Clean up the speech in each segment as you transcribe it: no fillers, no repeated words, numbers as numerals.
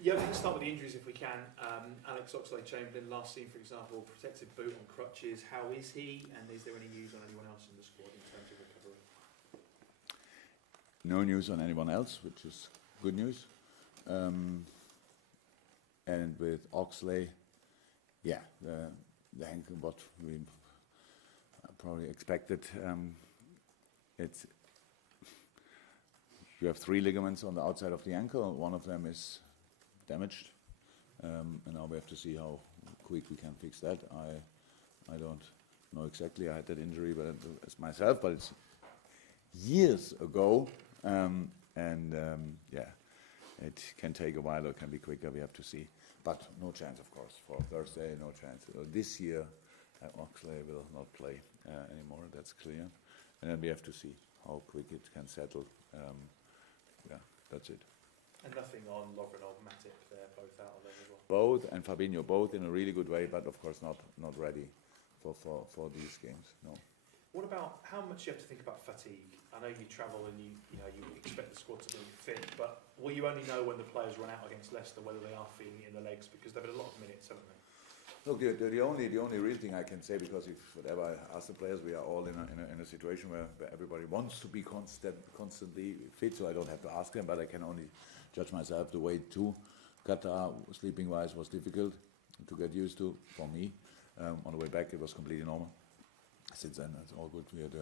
Yeah, we can start with the injuries if we can. Alex Oxlade-Chamberlain, last seen, for example, protected boot on crutches. How is he? And is there any news on anyone else in the squad in terms of recovery? No news on anyone else, which is good news. And with Oxley, yeah, the ankle, what we probably expected. It's you have 3 ligaments on the outside of the ankle. One of them is damaged, and now we have to see how quick we can fix that. I don't know exactly. I had that injury, but it's myself, but it's years ago, yeah, it can take a while or it can be quicker. We have to see, but no chance, of course, for Thursday. No chance. This year, Oxley will not play anymore. That's clear, and then we have to see how quick it can settle. Yeah, that's it. And nothing on Lovren or Matip, they're both out of there as well? Both, and Fabinho, both in a really good way, but of course not ready for these games, no. What about how much you have to think about fatigue? I know you travel and you expect the squad to be fit, but will you only know when the players run out against Leicester whether they are feeling it in the legs, because they've had a lot of minutes, haven't they? Look, the only real thing I can say, because if whatever I ask the players, we are all in a situation where everybody wants to be constantly fit, so I don't have to ask them, but I can only judge myself. The way to Qatar, sleeping-wise, was difficult to get used to for me. On the way back, it was completely normal. Since then, it's all good. We had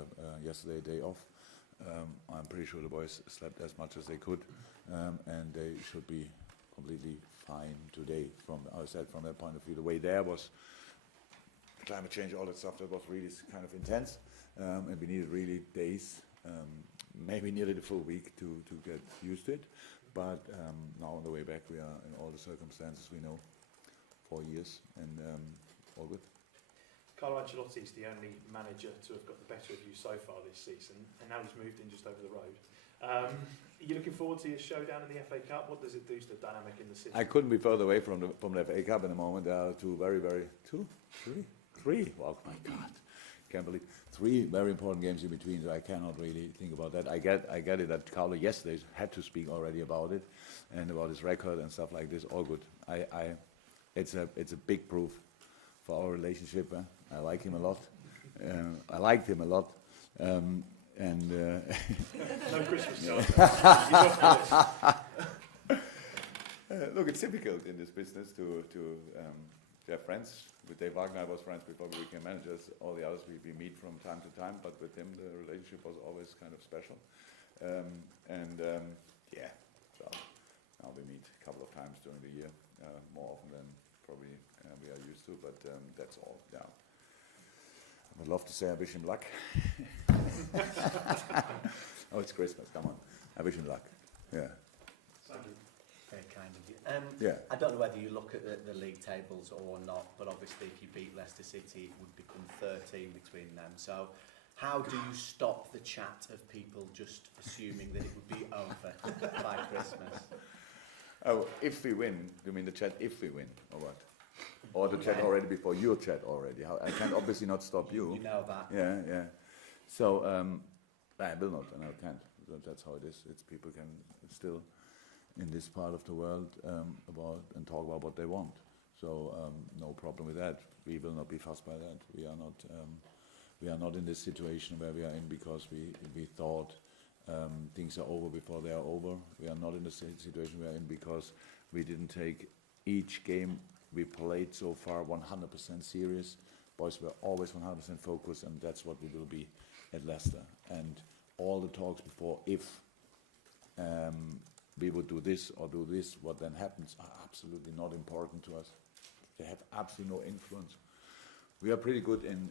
yesterday a day off. I'm pretty sure the boys slept as much as they could, and they should be completely fine today. From that point of view, the way there was climate change, all that stuff that was really kind of intense, and we needed really days, maybe nearly the full week to get used to it. But now on the way back, we are in all the circumstances we know, 4 years, and all good. Carlo Ancelotti is the only manager to have got the better of you so far this season, and now he's moved in just over the road. Are you looking forward to your showdown in the FA Cup? What does it do to the dynamic in the city? I couldn't be further away from the FA Cup in a moment. There are three. Oh my God, can't believe 3 very important games in between. So I cannot really think about that. I get it that Carlo yesterday had to speak already about it and about his record and stuff like this. All good. It's a big proof for our relationship. I like him a lot. I liked him a lot. No Christmas. Look, it's difficult in this business to have friends. With Dave Wagner, I was friends before we became managers. All the others we meet from time to time, but with him the relationship was always kind of special. Yeah, so now we meet a couple of times during the year, more often than probably we are used to. But that's all. Yeah, I would love to say I wish him luck. Oh, it's Christmas, come on. I wish him luck. Yeah. Thank you. Very kind of you. Yeah. I don't know whether you look at the league tables or not, but obviously if you beat Leicester City, it would become 13 between them. So how do you stop the chat of people just assuming that it would be over by Christmas? Oh, if we win, you mean the chat if we win, or what? Or the chat already before your chat already? I can obviously not stop you. You know that. Yeah. So I will not, and I can't. That's how it is. It's people can still, in this part of the world, talk about what they want. So no problem with that. We will not be fussed by that. We are not in this situation where we are in because we thought things are over before they are over. We are not in the situation we are in because we didn't take each game we played so far 100% serious. Boys were always 100% focused, and that's what we will be at Leicester. And all the talks before, if we would do this or do this, what then happens are absolutely not important to us. They have absolutely no influence. We are pretty good in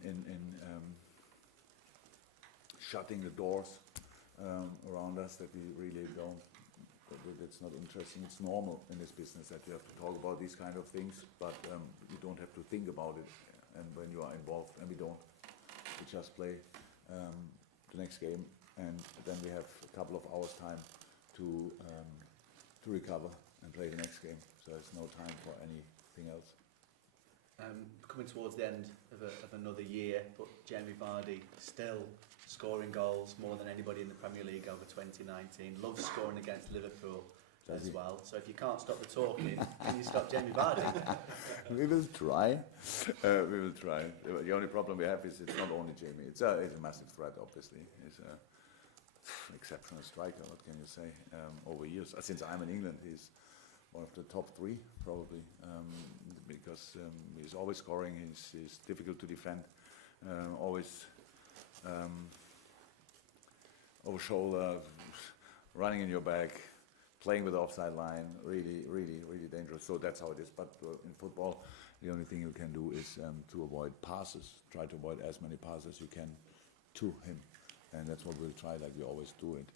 shutting the doors around us that we really don't. It's not interesting. It's normal in this business that you have to talk about these kind of things, but you don't have to think about it. And when you are involved, and we don't, we just play the next game, and then we have a couple of hours time to recover and play the next game. So there's no time for anything else. Coming towards the end of another year, but Jamie Vardy still scoring goals more than anybody in the Premier League over 2019. Loves scoring against Liverpool. as well. So if you can't stop the talking, can you stop Jamie Vardy? We will try. We will try. The only problem we have is it's not only Jamie. It's a massive threat, obviously. He's an exceptional striker, what can you say, over years. Since I'm in England, he's one of the top 3, probably, because he's always scoring, he's difficult to defend, always over shoulder, running in your back, playing with the offside line, really, really, really dangerous. So that's how it is. But in football, the only thing you can do is to avoid passes. Try to avoid as many passes as you can to him. And that's what we'll try, like we always do it.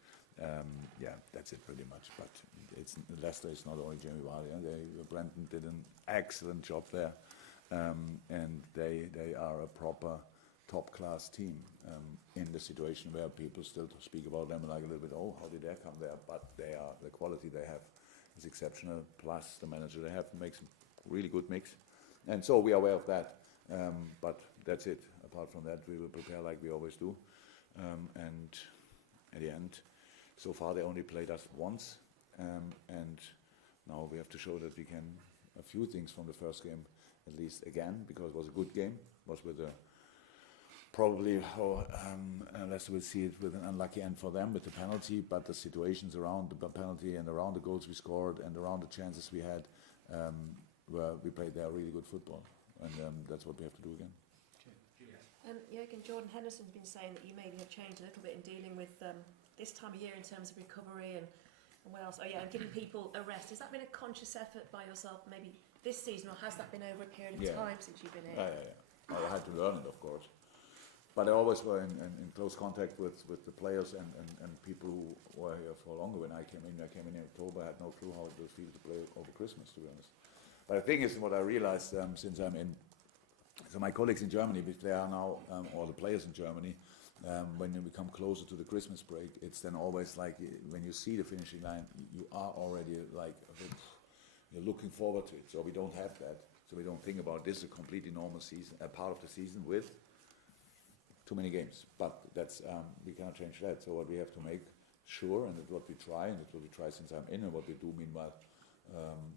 Yeah, that's it pretty much. But Leicester is not only Jamie Vardy. Brendan did an excellent job there. And they are a proper top-class team in the situation where people still speak about them like a little bit, oh, how did they come there? But the quality they have is exceptional, plus the manager they have makes a really good mix. And so we are aware of that. But that's it. Apart from that, we will prepare like we always do. And at the end, so far they only played us once. And now we have to show that we can a few things from the first game at least again, because it was a good game. It was with a probably Leicester will see it with an unlucky end for them with the penalty, but the situations around the penalty and around the goals we scored and around the chances we had, where we played there really good football, and that's what we have to do again. Jürgen, Jordan Henderson's been saying that you maybe have changed a little bit in dealing with this time of year in terms of recovery and what else? Oh yeah, and giving people a rest. Has that been a conscious effort by yourself maybe this season, or has that been over a period of time since you've been here? Yeah. I had to learn it, of course. But I always were in close contact with the players and people who were here for longer. When I came in in October, I had no clue how it would feel to play over Christmas, to be honest. But the thing is, what I realized since I'm in, so my colleagues in Germany, they are now, or the players in Germany, when we come closer to the Christmas break, it's then always like, when you see the finishing line, you are already like, you're looking forward to it. So we don't have that. So we don't think about this, a completely normal season, a part of the season with too many games. But that's, we cannot change that. So what we have to make sure, and that's what we try, and that's what we try since I'm in, and what we do meanwhile,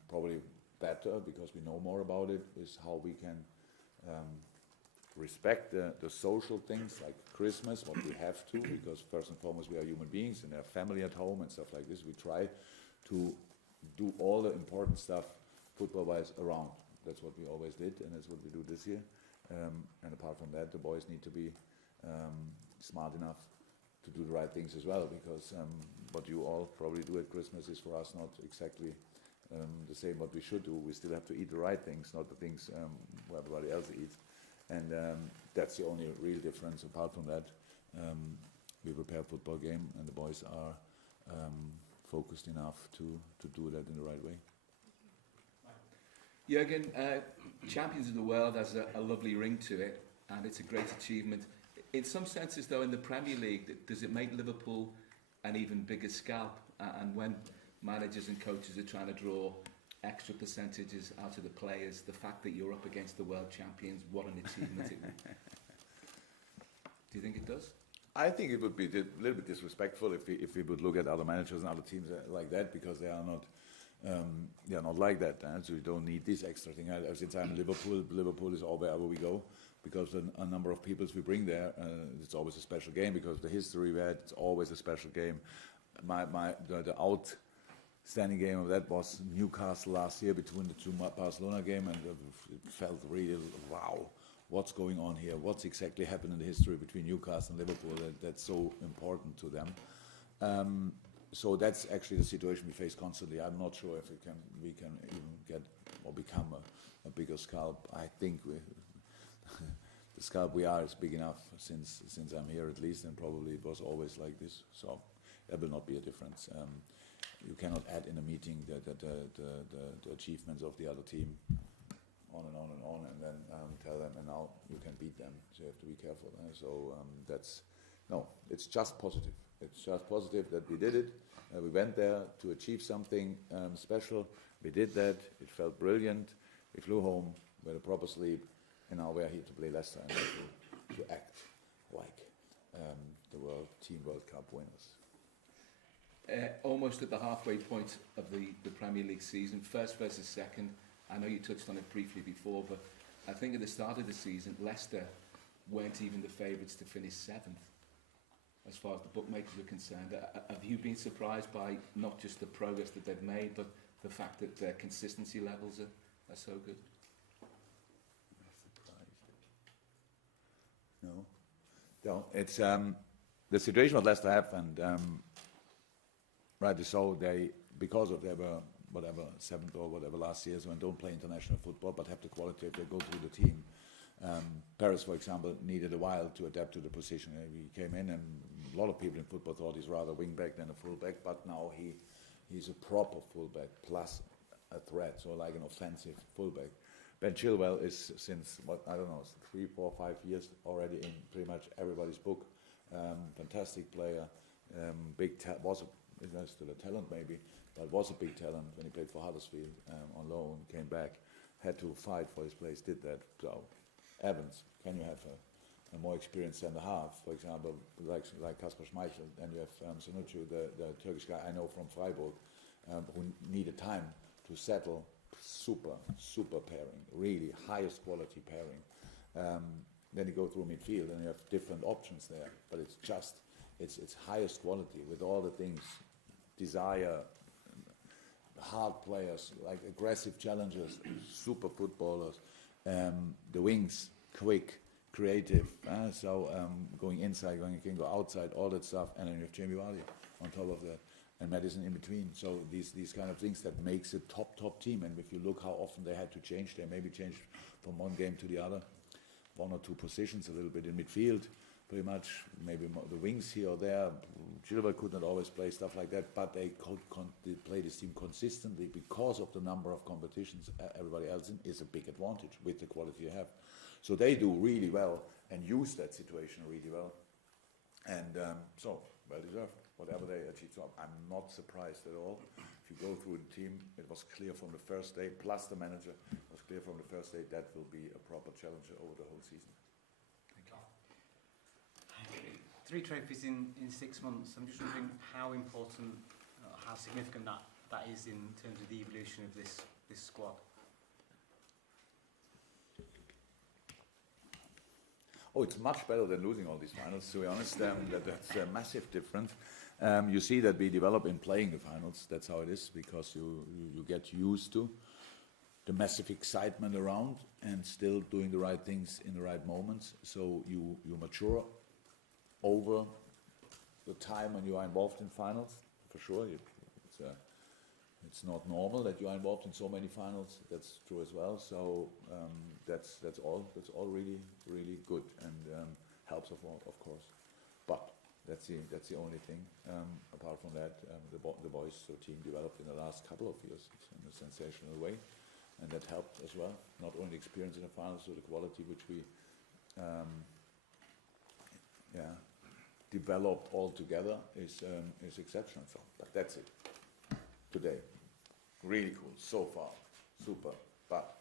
probably better, because we know more about it, is how we can respect the social things like Christmas, what we have to, because first and foremost we are human beings and have family at home and stuff like this. We try to do all the important stuff football-wise around. That's what we always did, and that's what we do this year. And apart from that, the boys need to be smart enough to do the right things as well, because what you all probably do at Christmas is for us not exactly the same what we should do. We still have to eat the right things, not the things where everybody else eats. And that's the only real difference. Apart from that, we prepare a football game, and the boys are focused enough to do that in the right way. Jürgen, Champions of the World has a lovely ring to it, and it's a great achievement. In some senses, though, in the Premier League, does it make Liverpool an even bigger scalp? And when managers and coaches are trying to draw extra percentages out of the players, the fact that you're up against the world champions, what an achievement it would be. Do you think it does? I think it would be a little bit disrespectful if we would look at other managers and other teams like that, because they are not like that. So you don't need this extra thing. Since I'm in Liverpool is all wherever we go, because a number of people we bring there, it's always a special game, because the history we had, it's always a special game. The outstanding game of that was Newcastle last year, between the two Barcelona game, and it felt really, wow, what's going on here? What's exactly happened in the history between Newcastle and Liverpool that's so important to them? So that's actually the situation we face constantly. I'm not sure if we can even get or become a bigger scalp. I think the scalp we are is big enough since I'm here, at least, and probably it was always like this. So there will not be a difference. You cannot add in a meeting the achievements of the other team on and on and on, and then tell them, and now you can beat them. So you have to be careful. So it's just positive. It's just positive that we did it. We went there to achieve something special. We did that. It felt brilliant. We flew home, we had a proper sleep, and now we're here to play Leicester and to act like the World Cup winners. almost at the halfway point of the Premier League season, first versus second. I know you touched on it briefly before, but I think at the start of the season, Leicester weren't even the favourites to finish seventh, as far as the bookmakers are concerned. Have you been surprised by not just the progress that they've made, but the fact that their consistency levels are so good? No, it's the situation what Leicester have, and rightly so. They, because of they were whatever seventh or whatever last year, and don't play international football, but have the quality if they go through the team. Paris, for example, needed a while to adapt to the position. He came in, and a lot of people in football thought he's rather wing back than a full back, but now he's a proper full back plus a threat, so like an offensive full back. Ben Chilwell is since, I don't know, 3, 4, 5 years already in pretty much everybody's book. Fantastic player, is still a talent maybe, but was a big talent when he played for Huddersfield on loan, came back, had to fight for his place, did that. So Evans, can you have a more experienced centre-half, for example, like Kasper Schmeichel, and you have Sunucu, the Turkish guy I know from Freiburg, who needed time to settle. Super pairing, really highest quality pairing. Then you go through midfield and you have different options there, but it's highest quality with all the things, desire, hard players, like aggressive challengers, super footballers, the wings, quick, creative, going inside, you can go outside, all that stuff, and then you have Jamie Vardy on top of that. And Madison in between. So these kind of things that makes a top team. And if you look how often they had to change, they maybe changed from one game to the other, 1 or 2 positions, a little bit in midfield, pretty much, maybe the wings here or there. Chilwell could not always play stuff like that, but they could play this team consistently because of the number of competitions everybody else in is a big advantage with the quality you have. So they do really well and use that situation really well. And so, well deserved. Whatever they achieved, so I'm not surprised at all. If you go through the team, it was clear from the first day, plus the manager, it was clear from the first day that will be a proper challenger over the whole season. Thank you. 3 trophies in 6 months. I'm just wondering how important, how significant that is in terms of the evolution of this squad. Oh, it's much better than losing all these finals, to be honest. That's a massive difference. You see that we develop in playing the finals. That's how it is, because you get used to the massive excitement around and still doing the right things in the right moments. So you mature over the time when you are involved in finals, for sure. It's not normal that you are involved in so many finals. That's true as well. So that's all really good and helps of course. But that's the only thing. Apart from that, the boys team developed in the last couple of years in a sensational way, and that helped as well. Not only experience in the finals, so the quality which we developed all together is exceptional. So, but that's it. Today, really cool so far, super. But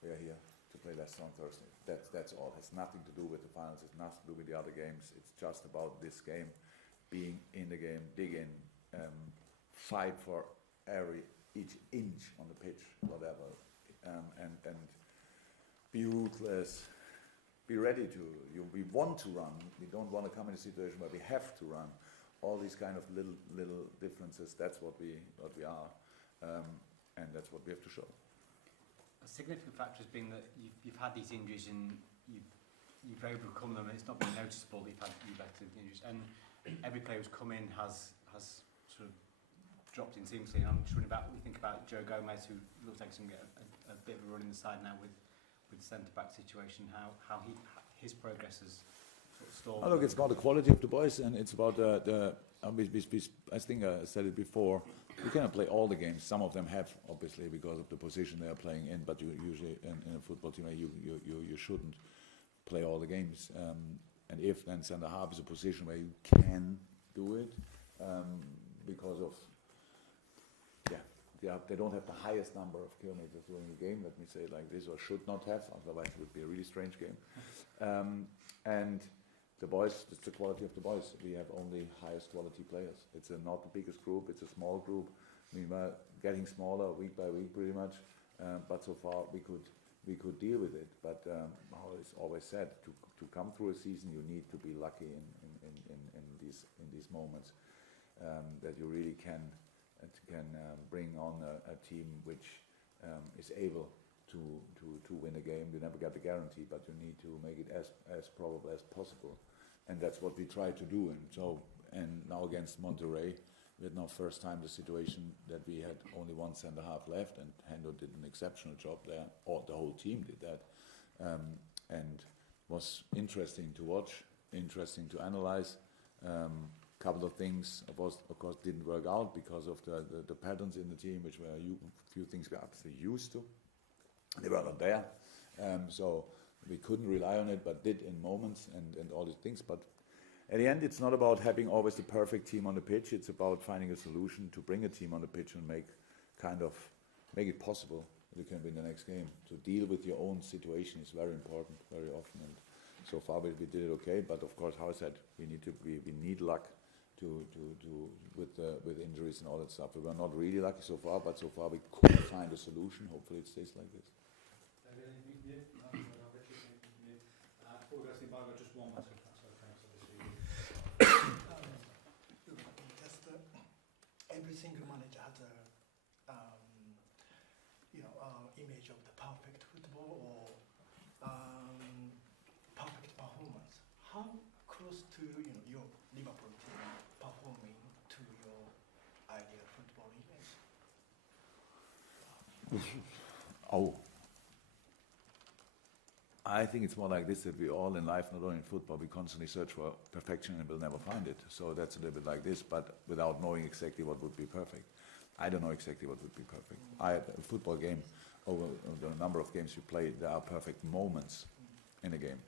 we are here to play Leicester on Thursday. That's all. It has nothing to do with the finals. It's nothing to do with the other games. It's just about this game, being in the game, dig in, fight for each inch on the pitch, whatever, and be ruthless. Be ready to. We want to run. We don't want to come in a situation where we have to run. All these kind of little differences. That's what we are, and that's what we have to show. A significant factor has been that you've had these injuries and you've overcome them, and it's not been noticeable that you've had injuries. And every player who's come in has sort of dropped in seamlessly. And I'm just wondering about, we think about Joe Gomez, who looks like he's going to get a bit of a run in the side now with the centre back situation. How his progress has sort of stalled. Oh, look, it's about the quality of the boys, and it's about I think I said it before. You cannot play all the games. Some of them have, obviously, because of the position they are playing in. But you usually, in a football team, you shouldn't play all the games. And if then centre half is a position where you can do it, because of they don't have the highest number of kilometers during the game. Let me say it like this, or should not have. Otherwise, it would be a really strange game. And the boys, it's the quality of the boys. We have only highest quality players. It's not the biggest group, it's a small group. We were getting smaller week by week pretty much, but so far we could deal with it. But how it's always said, to come through a season you need to be lucky in these moments, that you really can bring on a team which is able to win a game. You never get the guarantee, but you need to make it as probable as possible, and that's what we try to do. And now against Monterrey, we had now first time the situation that we had only one centre half left, and Hendo did an exceptional job there, or the whole team did that, and was interesting to watch, interesting to analyze. Couple of things, of course, didn't work out because of the patterns in the team, which were a few things we absolutely used to. They were not there, so we couldn't rely on it, but did in moments and all these things. But at the end, it's not about having always the perfect team on the pitch. It's about finding a solution to bring a team on the pitch and make it possible that you can win the next game. To deal with your own situation is very important, very often. And so far we did it okay. But of course, how I said, we need luck with injuries and all that stuff. We were not really lucky so far, but so far we could find a solution. Hopefully, it stays like this. Before we go to the embargo, just one more, if that's okay. Every single manager has a image of the perfect football or perfect performance. How close to your Liverpool team performing to your ideal football image? I think it's more like this, that we all in life, not only in football, we constantly search for perfection and we'll never find it. So that's a little bit like this, but without knowing exactly what would be perfect. I don't know exactly what would be perfect. A football game, over the number of games you play, there are perfect moments in a game.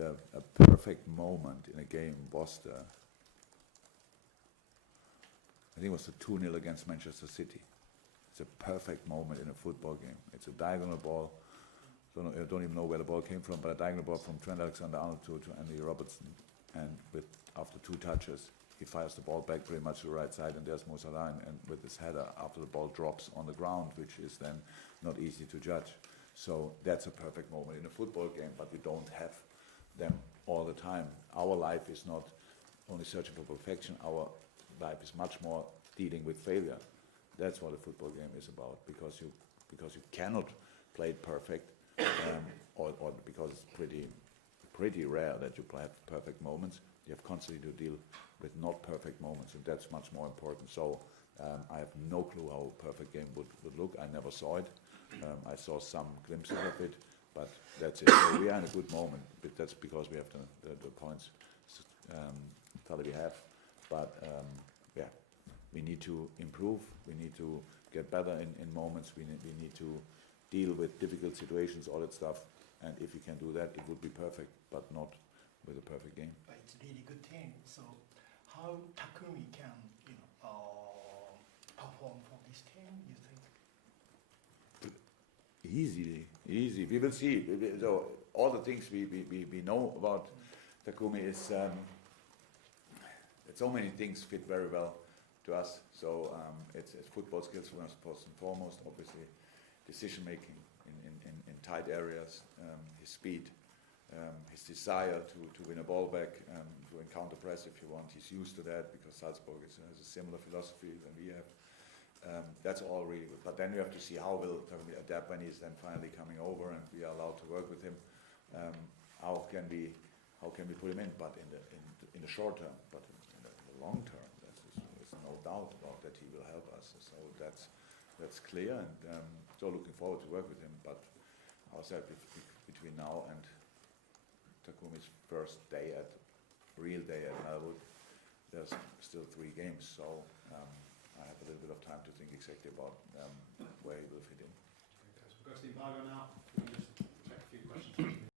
A perfect moment in a game was I think it was the 2-0 against Manchester City. It's a perfect moment in a football game. It's a diagonal ball. I don't even know where the ball came from, but a diagonal ball from Trent Alexander-Arnold to Andy Robertson. And after 2 touches, he fires the ball back pretty much to the right side, and there's Mo Salah, and with his header after the ball drops on the ground, which is then not easy to judge. So that's a perfect moment in a football game, but we don't have them all the time. Our life is not only searching for perfection, our life is much more dealing with failure. That's what a football game is about, because you cannot play it perfect, or because it's pretty rare that you have perfect moments. You have constantly to deal with not perfect moments, and that's much more important. So I have no clue how a perfect game would look. I never saw it. I saw some glimpses of it, but that's it. So we are in a good moment, but that's because we have the points that we have. But we need to improve. We need to get better in moments. We need to deal with difficult situations, all that stuff. And if you can do that, it would be perfect, but not with a perfect game. But it's a really good team. So how Takumi can perform for this team, you think? Easy. We will see. So all the things we know about Takumi is that so many things fit very well to us. So it's football skills first and foremost, obviously decision making in tight areas, his speed, his desire to win a ball back, to encounter press if you want. He's used to that because Salzburg has a similar philosophy than we have. That's all really good. But then we have to see how will Takumi adapt when he's then finally coming over and we are allowed to work with him. How can we put him in? But in the short term, but in the long term, there's no doubt about that he will help us. So that's clear, and so looking forward to work with him. But I said between now and Takumi's first real day at Melwood, there's still 3 games. So I have a little bit of time to think exactly about where he will fit in. Okay, so we'll go to the embargo now. We'll just check a few questions.